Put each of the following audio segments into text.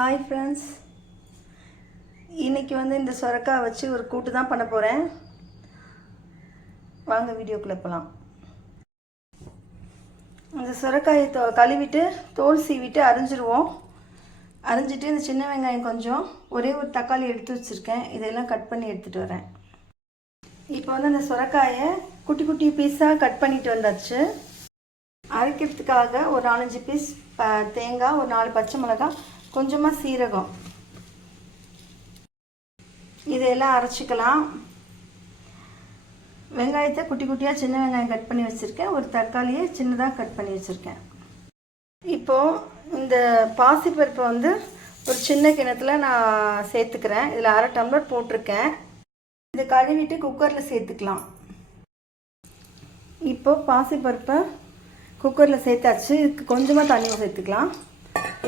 Hi friends, இன்றைக்கி இந்த சொரக்காய் வச்சு ஒரு கூட்டு தான் பண்ண போகிறேன். வாங்க வீடியோக்குள்ளே போகலாம். இந்த சொரக்காயை கழுவிட்டு தோல் சீவிட்டு அரிஞ்சிடுவோம். அரிஞ்சிட்டு இந்த சின்ன வெங்காயம் கொஞ்சம், ஒரே ஒரு தக்காளி எடுத்து வச்சுருக்கேன். இதெல்லாம் கட் பண்ணி எடுத்துகிட்டு வரேன். இப்போ இந்த சொரக்காயை குட்டி குட்டி பீஸாக கட் பண்ணிட்டு வந்தாச்சு. அரைக்கிறதுக்காக ஒரு 4-5 பீஸ் தேங்காய், ஒரு 4 பச்சை மிளகாய், கொஞ்சமாக சீரகம், இதெல்லாம் அரைச்சிக்கலாம். வெங்காயத்தை குட்டி குட்டியாக சின்ன வெங்காயம் கட் பண்ணி வச்சுருக்கேன். ஒரு தக்காளியை சின்னதாக கட் பண்ணி வச்சுருக்கேன். இப்போது இந்த பாசிப்பருப்பை ஒரு சின்ன கிணத்துல நான் சேர்த்துக்கிறேன். இதில் 1/2 டம்ளர் போட்டிருக்கேன். இதை கழுவிட்டு குக்கரில் சேர்த்துக்கலாம். இப்போது பாசிப்பருப்பை குக்கரில் சேர்த்தாச்சு. இதுக்கு கொஞ்சமாக தண்ணி சேர்த்துக்கலாம்.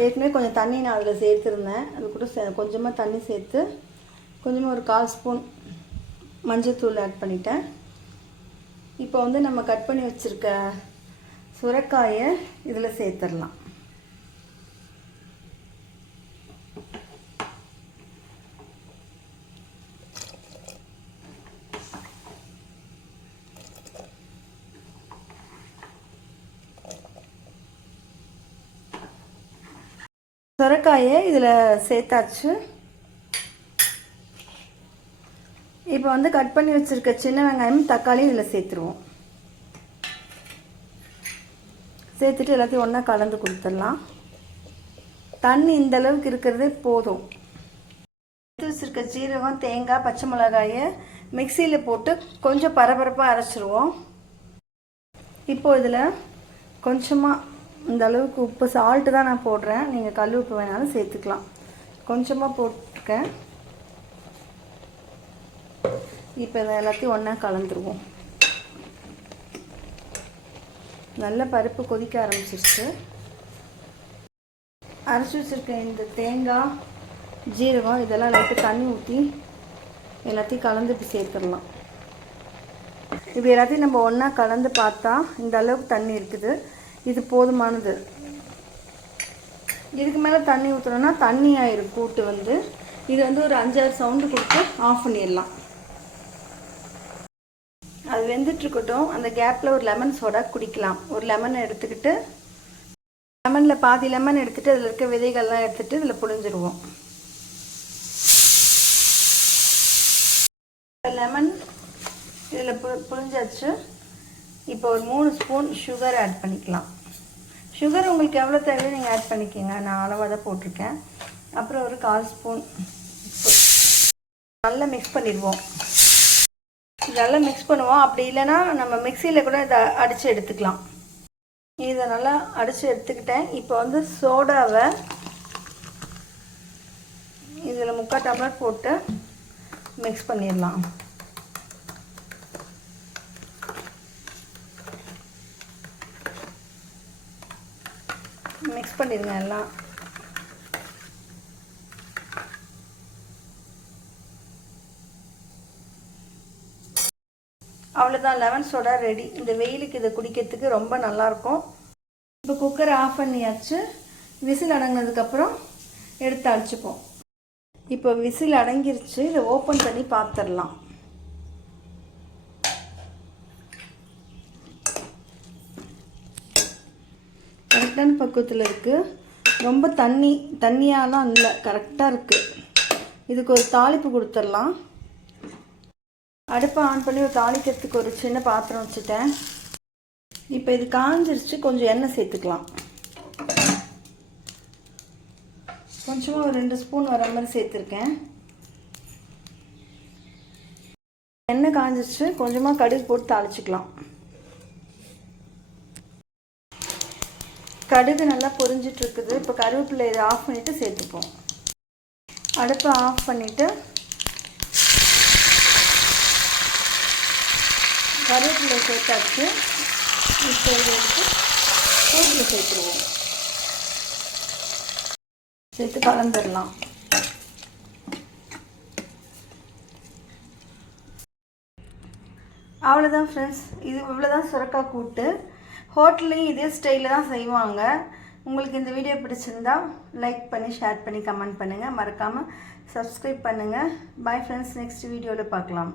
ஏற்கனவே கொஞ்சம் தண்ணி நான் அதில் சேர்த்துருந்தேன். அது கூட கொஞ்சமாக தண்ணி சேர்த்து கொஞ்சமாக ஒரு 1/4 ஸ்பூன் மஞ்சள்தூள் ஆட் பண்ணிட்டேன். இப்போ நம்ம கட் பண்ணி வச்சுருக்க சுரைக்காயை இதில் சேர்த்துடலாம். சொரக்காயை இதில் சேர்த்தாச்சு. இப்போ கட் பண்ணி வச்சுருக்க சின்ன வெங்காயம், தக்காளி இதில் சேர்த்துருவோம். சேர்த்துட்டு எல்லாத்தையும் ஒன்றா கலந்து கொடுத்துடலாம். தண்ணி இந்த அளவுக்கு இருக்கிறதே போதும். எடுத்து வச்சுருக்க ஜீரகம், தேங்காய், பச்சை மிளகாயை மிக்சியில் போட்டு கொஞ்சம் பரபரப்பாக அரைச்சிருவோம். இப்போது இதில் கொஞ்சமாக இந்த அளவுக்கு உப்பு, சால்ட்டு தான் நான் போடுறேன். நீங்கள் கல் உப்பு வேணாலும் சேர்த்துக்கலாம். கொஞ்சமாக போட்டிருக்கேன். இப்போ இதை எல்லாத்தையும் ஒன்றா கலந்துருவோம். நல்ல பருப்பு கொதிக்க ஆரம்பிச்சிருச்சு. அரைச்சி வச்சுருக்கேன் இந்த தேங்காய், ஜீரகம் இதெல்லாம் லைட்டாக தண்ணி ஊற்றி எல்லாத்தையும் கலந்துட்டு சேர்த்துடலாம். இப்போ எல்லாத்தையும் நம்ம ஒன்றா கலந்து பார்த்தா இந்த அளவுக்கு தண்ணி இருக்குது. இது போதுமானது. இதுக்கு மேலே தண்ணி ஊற்றணும்னா தண்ணி ஆயிரும் கூட்டு. இது ஒரு 5-6 சவுண்டு கொடுத்து ஆஃப் பண்ணிடலாம். அது வெந்துட்டுருக்கட்டும். அந்த கேப்பில் ஒரு லெமன் சோடா குடிக்கலாம். ஒரு லெமனை எடுத்துக்கிட்டு, லெமனில் பாதி லெமன் எடுத்துகிட்டு அதில் இருக்க விதைகள்லாம் எடுத்துகிட்டு இதில் புழிஞ்சிடுவோம். லெமன் இதில் புழிஞ்சாச்சு. இப்போ ஒரு 3 ஸ்பூன் சுகர் ஆட் பண்ணிக்கலாம். சுகர் உங்களுக்கு எவ்வளோ தேவையோ நீங்கள் ஆட் பண்ணிக்கோங்க. நான் அளவாக தான் போட்டிருக்கேன். அப்புறம் ஒரு 1/4 ஸ்பூன் உப்பு. நல்லா மிக்ஸ் பண்ணிடுவோம். நல்லா மிக்ஸ் பண்ணுவோம். அப்படி இல்லைன்னா நம்ம மிக்சியில் கூட இதை அடித்து எடுத்துக்கலாம். இதை நல்லா அடித்து எடுத்துக்கிட்டேன். இப்போ சோடாவை இதில் 3/4 டம்ளர் போட்டு மிக்ஸ் பண்ணிடலாம். மிக்ஸ் பண்ணிடுங்க எல்லாம். அவ்வளோதான், லெமன் சோடா ரெடி. இந்த வெயிலுக்கு இதை குடிக்கிறதுக்கு ரொம்ப நல்லாயிருக்கும். இப்போ குக்கரை ஆஃப் பண்ணியாச்சு. விசில் அடங்கினதுக்கப்புறம் எடுத்து அடிச்சுப்போம். இப்போ விசில் அடங்கிருச்சு. இதை ஓப்பன் பண்ணி பார்த்துடலாம். கரெக்டான பக்குவத்தில் இருக்குது. ரொம்ப தண்ணியாலாம் இல்லை, கரெக்டாக இருக்குது. இதுக்கு ஒரு தாளிப்பு கொடுத்துடலாம். அடுப்பை ஆன் பண்ணி ஒரு தாளிக்கிறதுக்கு ஒரு சின்ன பாத்திரம் வச்சுட்டேன். இப்போ இது காஞ்சிருச்சு. கொஞ்சம் எண்ணெய் சேர்த்துக்கலாம். கொஞ்சமாக ஒரு 2 ஸ்பூன் வர மாதிரி சேர்த்துருக்கேன். எண்ணெய் காஞ்சிருச்சு. கொஞ்சமாக கடுகு போட்டு தாளிச்சிக்கலாம். கடுகு நல்லா பொரிஞ்சிட்டு இருக்குது. இப்போ கருவேப்பிலை இதை ஆஃப் பண்ணிவிட்டு சேர்த்துப்போம். அடுப்பை ஆஃப் பண்ணிவிட்டு கருவேப்பிலை சேர்த்தாச்சு. இப்போ இதை எடுத்து கூட்டில் சேர்த்துருவோம். சேர்த்து கலந்துடலாம். அவ்வளோதான் ஃப்ரெண்ட்ஸ், இது இவ்வளோதான் சுரக்காய் கூட்டு. ஹோட்டல்லையும் இதே ஸ்டைலில் தான் செய்வாங்க. உங்களுக்கு இந்த வீடியோ பிடிச்சிருந்தா லைக் பண்ணி ஷேர் பண்ணி கமெண்ட் பண்ணுங்கள். மறக்காமல் சப்ஸ்கிரைப் பண்ணுங்கள். பாய் ஃப்ரெண்ட்ஸ், நெக்ஸ்ட் வீடியோவில் பார்க்கலாம்.